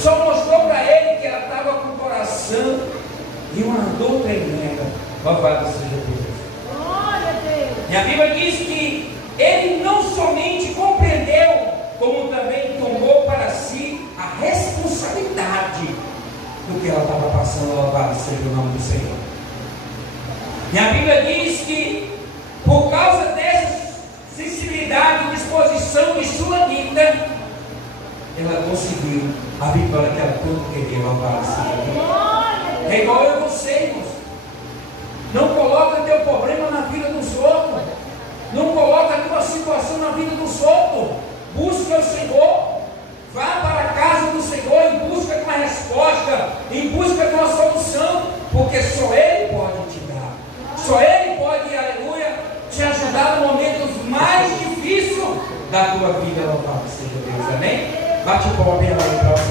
Só mostrou para ele que ela estava com o coração e uma dor tremenda. Louvado seja Deus. Glória a Deus. E a Bíblia diz que ele não somente compreendeu, como também tomou para si a responsabilidade do que ela estava passando. Louvado seja o nome do Senhor. E a Bíblia diz que por causa dessa sensibilidade e disposição de Sulamita, ela conseguiu a vitória que ela tanto queria. Louvado seja Deus. É igual eu e você, irmãos. Não coloca teu problema na vida dos outros. Não coloca a tua situação na vida dos outros. Busca o Senhor. Vá para a casa do Senhor em busca de uma resposta, em busca de uma solução, porque só Ele pode te dar. Só Ele pode, aleluia, te ajudar nos momentos mais difíceis da tua vida. Louvado seja Deus, amém? Bate o palmo bem lá para